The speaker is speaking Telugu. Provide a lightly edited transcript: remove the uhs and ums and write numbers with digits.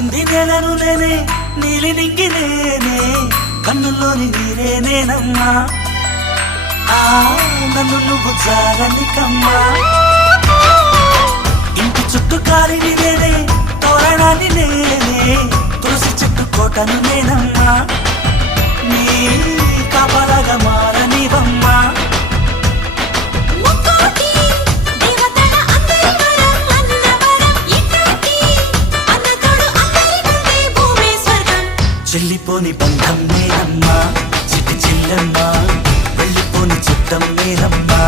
తాకింది నేలను నేనే నీలి నింగి నేనే కన్నుల్లోని నీరే నేనమ్మా నన్ను నువ్వు జారనికమ్మా ఇంటి చుట్టూ కాలిని నేనే తోరణాన్ని నేనే తులసి చెట్టు కోటను నేనమ్మా నీ కాపలాగా మారనివమ్మా చెల్లిపోని బంధం నేనమ్మా చిట్టి చెల్లెమ్మా వెళ్ళిపోని చిత్తం నేనమ్మా